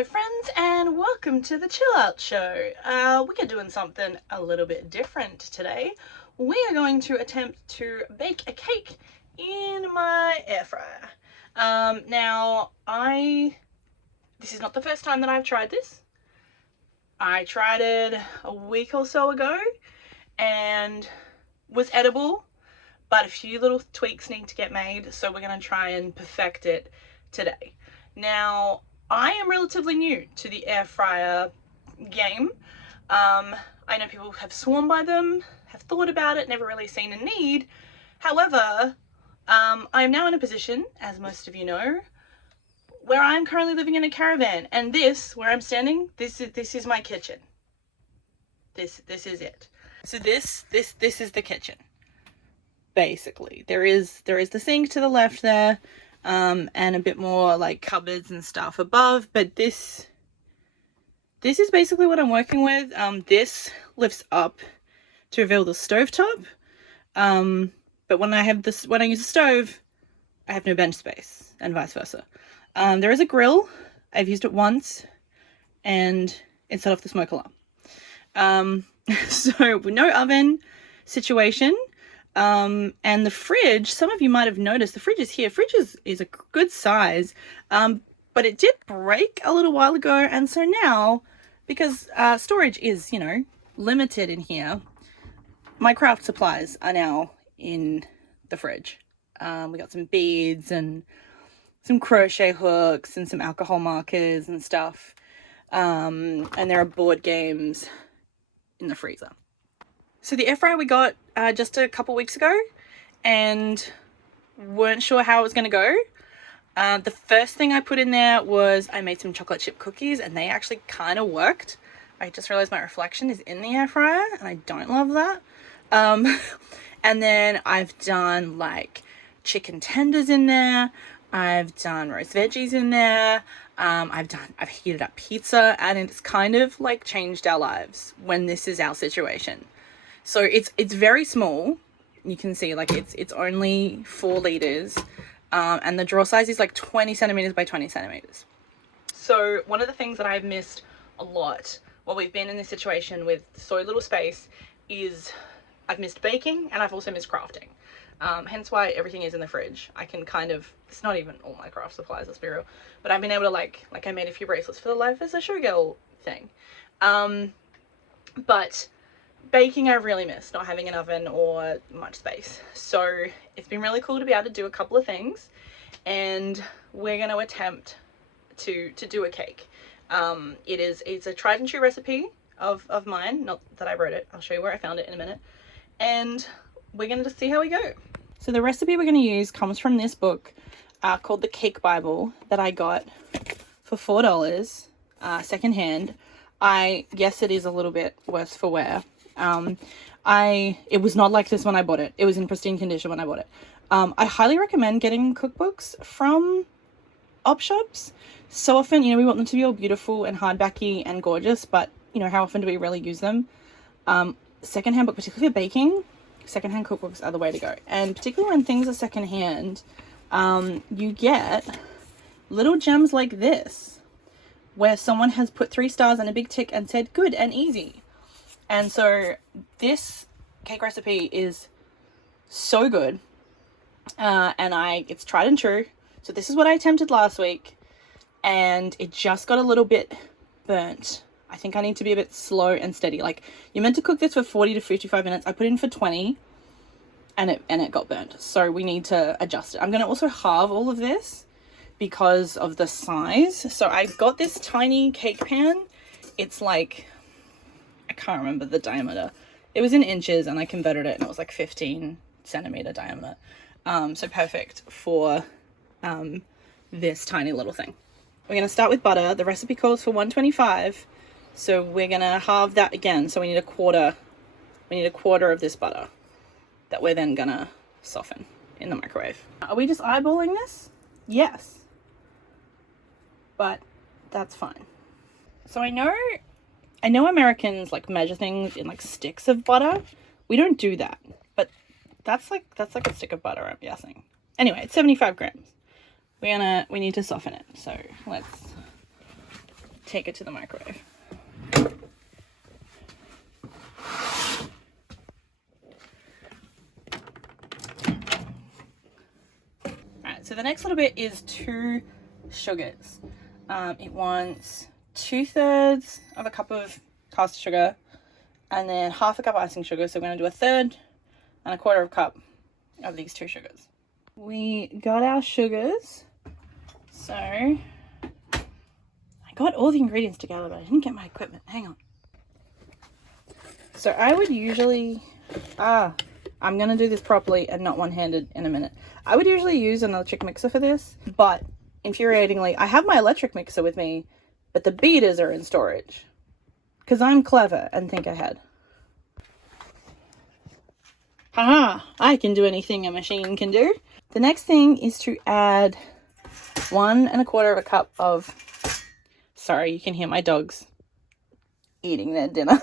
Hello friends, and welcome to the Chill Out Show. We are doing something a little bit different today. We are going to attempt to bake a cake in my air fryer. This is not the first time that I've tried this. I tried it a week or so ago and was edible, but a few little tweaks need to get made, so we're going to try and perfect it today. Now, I am relatively new to the air fryer game. I know people have sworn by them, have thought about it, never really seen a need. However, I am now in a position, as most of you know, where I'm currently living in a caravan, and this, where I'm standing, this is my kitchen. This is it. So this is the kitchen. Basically, there is the sink to the left there. And a bit more like cupboards and stuff above, but this is basically what I'm working with. This lifts up to reveal the stovetop, but when I use the stove, I have no bench space, and vice versa. There is a grill. I've used it once, and it set off the smoke alarm. So no oven situation. And the fridge, some of you might have noticed, the fridge is here. Fridge is a good size, but it did break a little while ago, and so now, because storage is, limited in here, my craft supplies are now in the fridge. We got some beads and some crochet hooks and some alcohol markers and stuff, and there are board games in the freezer. So the air fryer we got just a couple weeks ago, and weren't sure how it was going to go. The first thing I put in there was I made some chocolate chip cookies, and they actually kind of worked. I just realized my reflection is in the air fryer, and I don't love that. And then I've done like chicken tenders in there. I've done roast veggies in there. I've heated up pizza, and it's kind of like changed our lives when this is our situation. So it's very small. You can see like it's only 4 liters, and the drawer size is like 20 centimeters by 20 centimeters. So one of the things that I've missed a lot while we've been in this situation with so little space is I've missed baking, and I've also missed crafting. Hence why everything is in the fridge. I can kind of, it's not even all my craft supplies, let's be real, but I've been able to like I made a few bracelets for the Life as a Showgirl thing. But baking I've really missed, not having an oven or much space. So it's been really cool to be able to do a couple of things, and we're going to attempt to do a cake. It's a tried and true recipe of mine, not that I wrote it. I'll show you where I found it in a minute, and we're going to just see how we go. So the recipe we're going to use comes from this book called The Cake Bible that I got for $4 secondhand. Yes, it is a little bit worse for wear. It was not like this when I bought it. It was in pristine condition when I bought it. I highly recommend getting cookbooks from op shops. So often, we want them to be all beautiful and hardbacky and gorgeous, but how often do we really use them? Secondhand book, particularly for baking, secondhand cookbooks are the way to go. And particularly when things are secondhand, you get little gems like this, where someone has put 3 stars and a big tick and said good and easy. And so this cake recipe is so good, and it's tried and true. So this is what I attempted last week, and it just got a little bit burnt. I think I need to be a bit slow and steady. Like, you're meant to cook this for 40 to 55 minutes. I put in for 20, and it got burnt. So we need to adjust it. I'm going to also halve all of this because of the size. So I've got this tiny cake pan. It's like, I can't remember the diameter. It was in inches, and I converted it, and it was like 15 centimeter diameter. So perfect for this tiny little thing. We're going to start with butter. The recipe calls for 125. So we're going to halve that again. So we need a quarter of this butter that we're then going to soften in the microwave. Are we just eyeballing this? Yes. But that's fine. So I know Americans like measure things in like sticks of butter. We don't do that, but that's like a stick of butter, I'm guessing. Anyway, it's 75 grams. We need to soften it. So let's take it to the microwave. Alright, so the next little bit is 2 sugars. It wants 2/3 of a cup of caster sugar and then half a cup of icing sugar. So we're going to do 1/3 and 1/4 cup of these 2 sugars. We got our sugars. So I got all the ingredients together, but I didn't get my equipment. Hang on. So I would usually, I'm going to do this properly and not one-handed in a minute. I would usually use an electric mixer for this, but infuriatingly, I have my electric mixer with me, but the beaters are in storage. Because I'm clever and think ahead. Haha, I can do anything a machine can do. The next thing is to add 1 1/4 cup of, sorry, you can hear my dogs eating their dinner.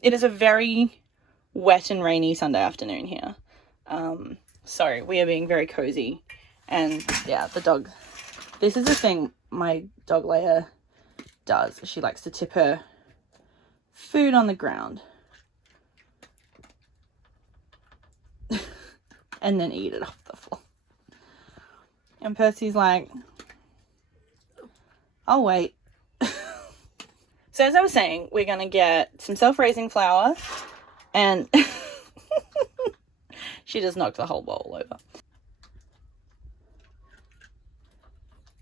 It is a very wet and rainy Sunday afternoon here. So we are being very cozy. And yeah, the dog, this is the thing my dog Leia does. She likes to tip her food on the ground and then eat it off the floor. And Percy's like, I'll wait. So as I was saying, we're going to get some self-raising flour and she just knocked the whole bowl over.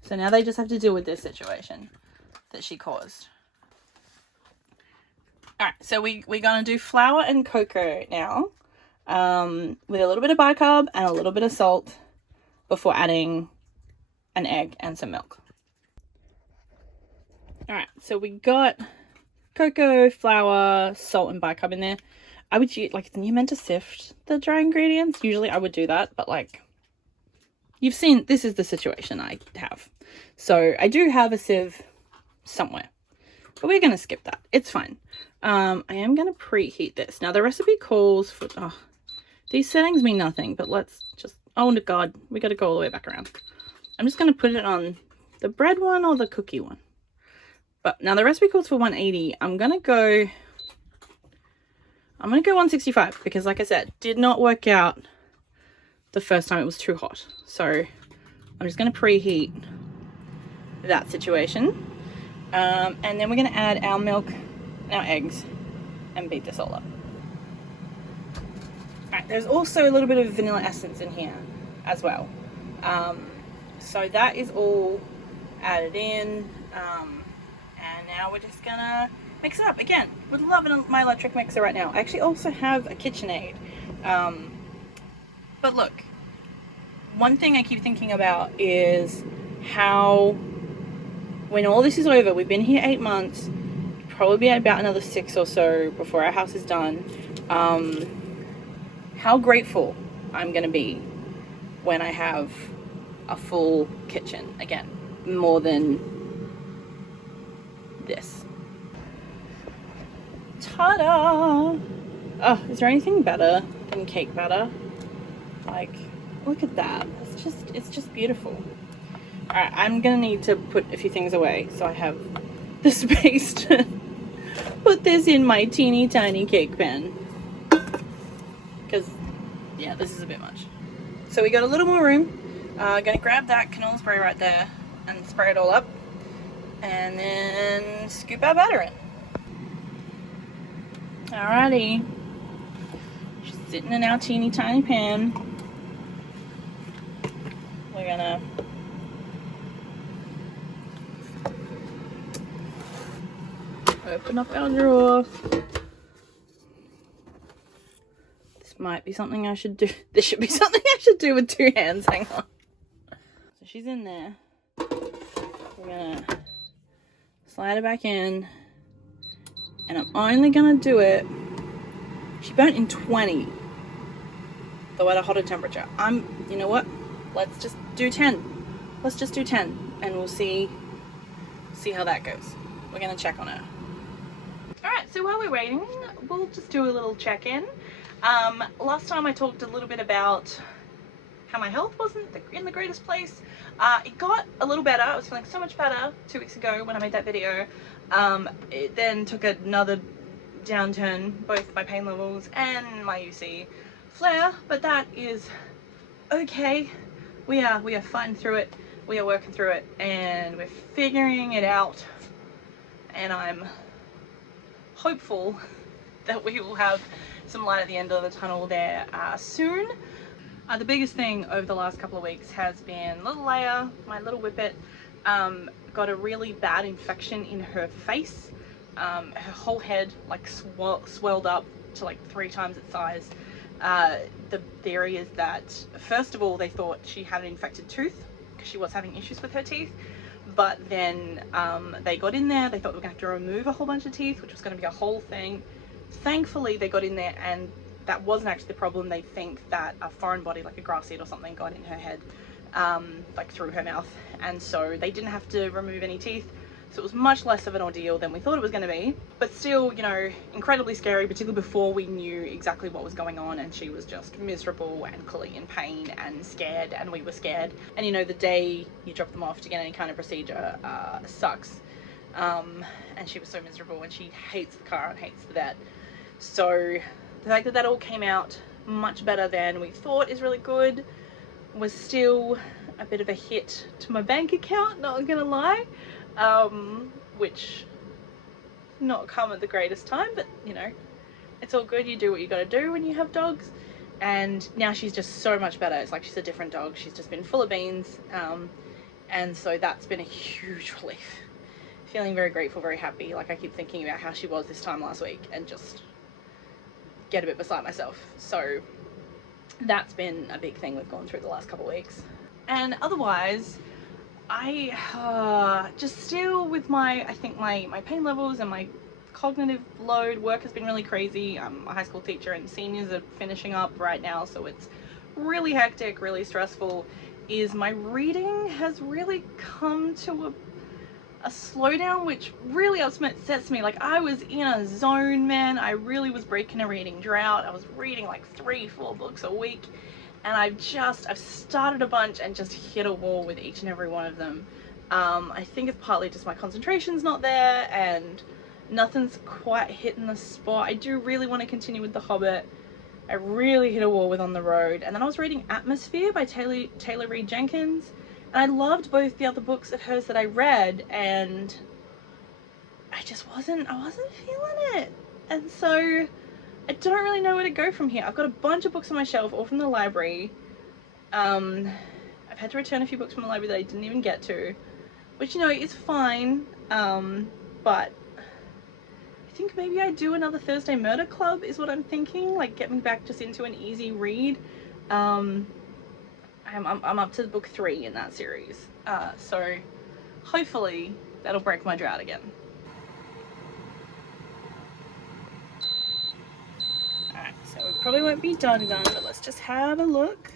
So now they just have to deal with this situation that she caused. Alright, so we're going to do flour and cocoa now with a little bit of bicarb and a little bit of salt before adding an egg and some milk. Alright, so we got cocoa, flour, salt and bicarb in there. I would use, like, you're meant to sift the dry ingredients. Usually I would do that, but like, you've seen, this is the situation I have. So I do have a sieve somewhere, but we're going to skip that. It's fine. I am going to preheat this. Now the recipe calls for, these settings mean nothing, but let's just, oh God, we got to go all the way back around. I'm just going to put it on the bread one or the cookie one. But now the recipe calls for 180. I'm going to go 165 because, like I said, did not work out the first time. It was too hot. So I'm just going to preheat that situation. And then we're going to add our milk and our eggs and beat this all up. Alright, there's also a little bit of vanilla essence in here as well. So that is all added in. And now we're just gonna mix it up. Again, would love my electric mixer right now. I actually also have a KitchenAid. But look, one thing I keep thinking about is how, when all this is over, we've been here 8 months, probably be about another 6 or so before our house is done. How grateful I'm gonna be when I have a full kitchen again, more than this. Ta-da! Oh, is there anything better than cake batter? Like, look at that. It's just beautiful. Alright, I'm gonna need to put a few things away so I have the space to put this in my teeny tiny cake pan. Because, yeah, this is a bit much. So we got a little more room. Gonna grab that canola spray right there and spray it all up. And then scoop our batter in. Alrighty. She's sitting in our teeny tiny pan. We're gonna open up our drawer. This might be something I should do. This should be something I should do with 2 hands. Hang on. So she's in there. We're gonna slide it back in. And I'm only gonna do it. She burnt in 20. Though at a hotter temperature. You know what? Let's just do 10. Let's just do 10. And we'll see how that goes. We're gonna check on her. Alright, so while we're waiting, we'll just do a little check-in. Last time I talked a little bit about how my health wasn't in the greatest place. It got a little better. I was feeling so much better 2 weeks ago when I made that video. It then took another downturn, both my pain levels and my UC flare, but that is okay. We are fighting through it. We are working through it, and we're figuring it out. And I'm hopeful that we will have some light at the end of the tunnel there soon. The biggest thing over the last couple of weeks has been little Leia, my little whippet, got a really bad infection in her face. Her whole head like swelled up to like 3 times its size. The theory is that, first of all, they thought she had an infected tooth because she was having issues with her teeth. But then they got in there, they thought they were going to have to remove a whole bunch of teeth, which was going to be a whole thing. Thankfully, they got in there and that wasn't actually the problem. They think that a foreign body, like a grass seed or something, got in her head, like through her mouth. And so they didn't have to remove any teeth. So it was much less of an ordeal than we thought it was going to be. But still, you know, incredibly scary, particularly before we knew exactly what was going on. And she was just miserable and clearly in pain and scared, and we were scared. And you know, the day you drop them off to get any kind of procedure sucks. And she was so miserable, and she hates the car and hates the vet. So the fact that that all came out much better than we thought is really good. Was still a bit of a hit to my bank account, not gonna lie. Which not come at the greatest time, but you know, it's all good. You do what you gotta do when you have dogs. And now she's just so much better. It's like she's a different dog. She's just been full of beans. And so that's been a huge relief. Feeling very grateful, very happy. Like I keep thinking about how she was this time last week and just get a bit beside myself. So that's been a big thing we've gone through the last couple of weeks. And otherwise, I just still with my, I think my pain levels and my cognitive load, work has been really crazy. I'm a high school teacher and seniors are finishing up right now, so it's really hectic, really stressful. Is my reading has really come to a slowdown, which really upsets me. Like I was in a zone, man. I really was breaking a reading drought. I was reading like 3-4 books a week. And I've started a bunch and just hit a wall with each and every one of them. I think it's partly just my concentration's not there and nothing's quite hitting the spot. I do really want to continue with The Hobbit. I really hit a wall with On the Road. And then I was reading Atmosphere by Taylor Reed Jenkins. And I loved both the other books of hers that I read, and I wasn't feeling it. And so I don't really know where to go from here. I've got a bunch of books on my shelf, all from the library. I've had to return a few books from the library that I didn't even get to, which, you know, is fine. But I think maybe I do another Thursday Murder Club is what I'm thinking, like get me back just into an easy read. I'm up to book 3 in that series. So hopefully that'll break my drought again. Alright, so we probably won't be done, but let's just have a look.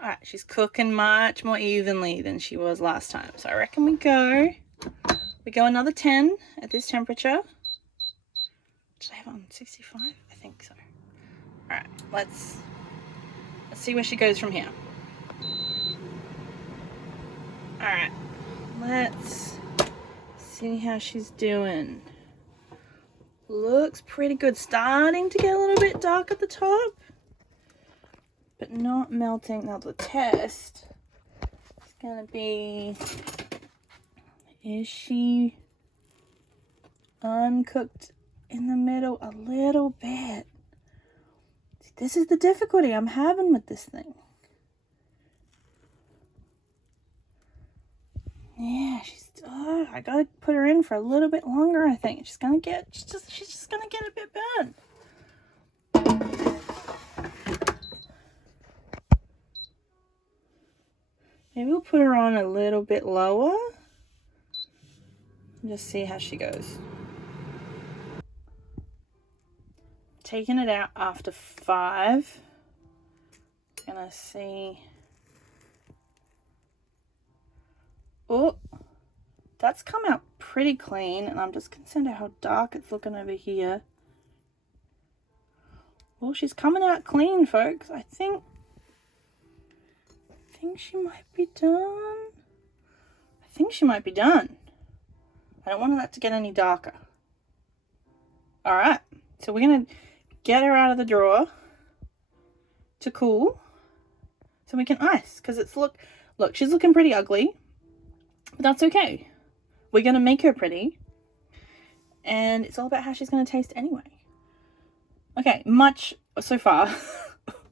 Alright, she's cooking much more evenly than she was last time. So I reckon we go another 10 at this temperature. Did I have it on 65? I think so. Alright, let's see where she goes from here. Alright, let's see how she's doing. Looks pretty good. Starting to get a little bit dark at the top, but not melting. Now the test is gonna be, is she uncooked in the middle a little bit? This is the difficulty I'm having with this thing. Yeah, I gotta put her in for a little bit longer, I think. She's just gonna get a bit burnt. Maybe we'll put her on a little bit lower and just see how she goes. Taking it out after 5. Gonna see. Oh, that's come out pretty clean, and I'm just concerned at how dark it's looking over here. Well, she's coming out clean, folks. I think think she might be done. I think she might be done. I don't want that to get any darker. All right, so we're gonna get her out of the drawer to cool so we can ice, because it's look, she's looking pretty ugly, but that's okay. We're gonna make her pretty, and it's all about how she's gonna taste anyway. Okay, so far,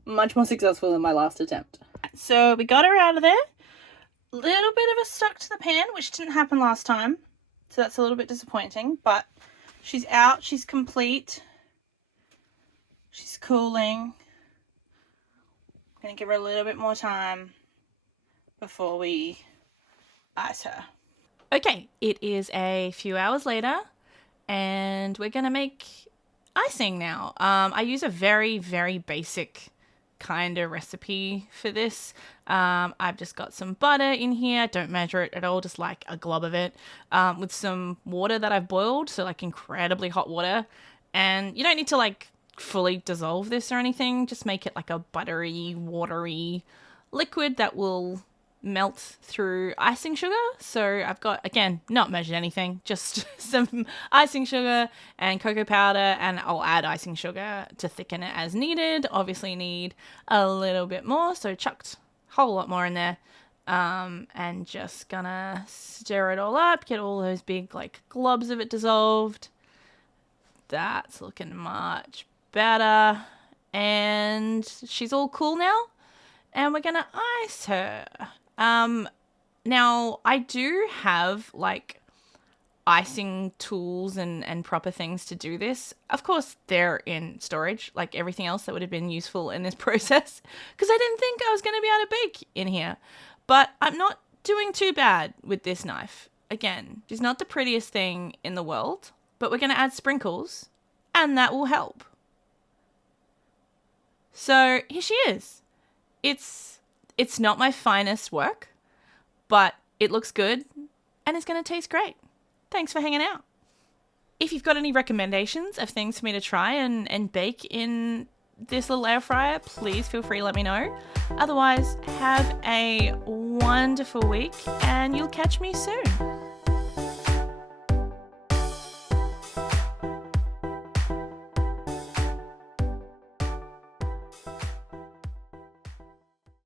much more successful than my last attempt. So we got her out of there. Little bit of a stuck to the pan, which didn't happen last time. So that's a little bit disappointing, but she's out, she's complete. She's cooling. I'm gonna give her a little bit more time before we ice her. Okay, it is a few hours later, and we're gonna make icing now. I use a very, very basic kind of recipe for this. I've just got some butter in here. Don't measure it at all, just like a glob of it, with some water that I've boiled, so like incredibly hot water. And you don't need to like fully dissolve this or anything, just make it like a buttery, watery liquid that will melt through icing sugar. So I've got, again, not measured anything, just some icing sugar and cocoa powder, and I'll add icing sugar to thicken it as needed. Obviously need a little bit more, so chucked a whole lot more in there, and just gonna stir it all up, get all those big like globs of it dissolved. That's looking much better, and she's all cool now, and we're gonna ice her. Now I do have like icing tools and proper things to do this. Of course, they're in storage, like everything else that would have been useful in this process, because I didn't think I was going to be able to bake in here. But I'm not doing too bad with this knife. Again, she's not the prettiest thing in the world, but we're going to add sprinkles, and that will help. So here she is. It's not my finest work, but it looks good and it's going to taste great. Thanks for hanging out. If you've got any recommendations of things for me to try and bake in this little air fryer, please feel free to let me know. Otherwise, have a wonderful week and you'll catch me soon.